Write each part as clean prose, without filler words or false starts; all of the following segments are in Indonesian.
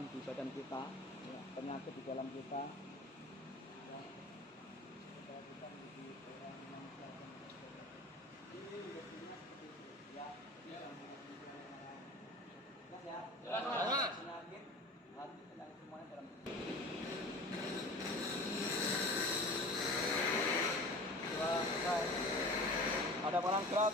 kesusahan di badan kita, ya, penyakit di dalam kita, ya, supaya kita menjadi orang manusia yang berbeda. Ini biasanya seperti itu, ya. Jelas ya? Jelas, Mas. Penyakit, hati, penyakit semuanya dalam tubuh. Selesai. Ada barang gerak.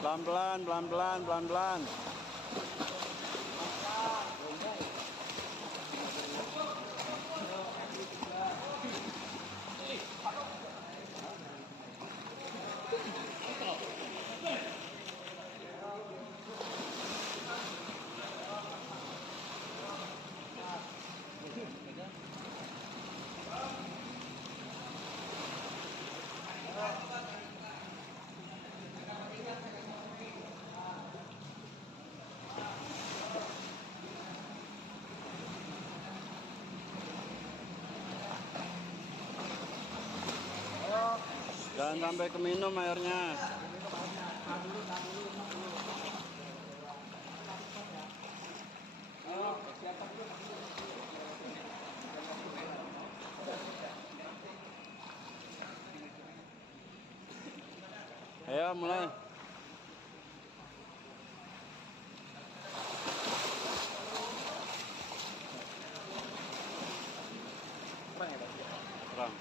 Pelan-pelan, pelan-pelan, pelan-pelan. Jangan sampai keminum airnya. Ayo mulai. Kurang ya, Pak? Kurang.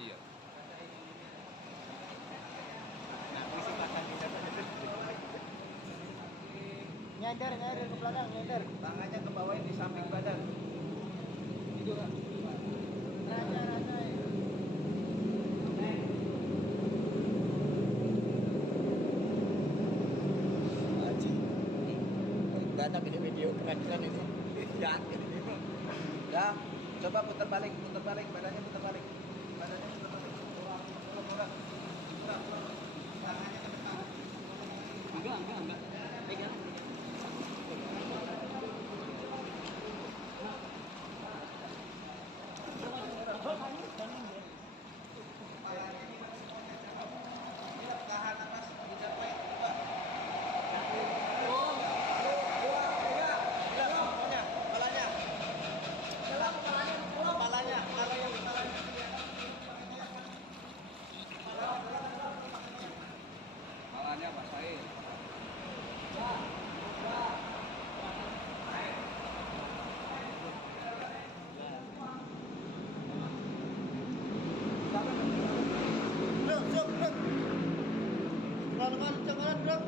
Iya. Nyender ke belakang, nyender. Tangannya ke bawah di samping badan. Itu kan. Raja. Haji. Banyak ini video keren-keren ini. Ya, ini. Ya, coba putar balik badannya putar balik. Badannya putar balik. Kurang. Tangannya ke depan. Enggak. Pegang. Tahan nafas, tidak baik. Malahnya Pak Said. Jangan, bro.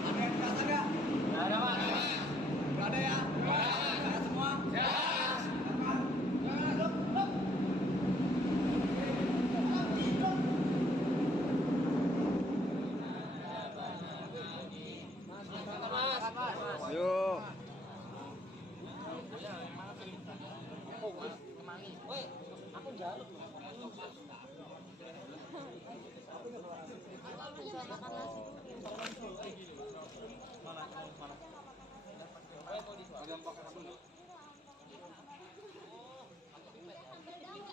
Ada yang merasa nggak? Nggak ada, Pak. Nggak ada ya? Nggak ada semua? Yuk. Woi, aku jaluk. Bisa makan nasi.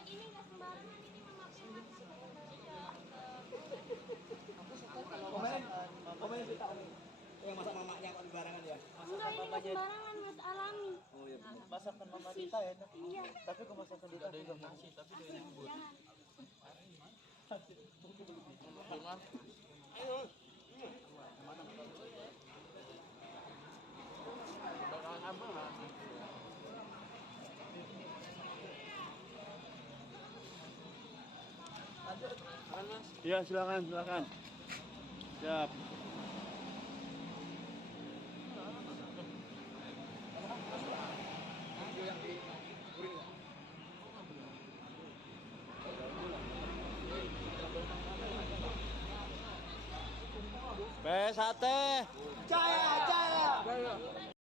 Ini nggak sembarangan, ini memakai nasi. Komen cerita Om. Yang masak mamanya kok sembarangan ya? Enggak, ini nggak sembarangan, Mas, alami. Oh iya. Masakan Mama Dita ya. Iya. Tapi kalau masakan Dita juga nasi, tapi dari bubur. Jangan. Iya, silakan. Siap. Sate. Jaya.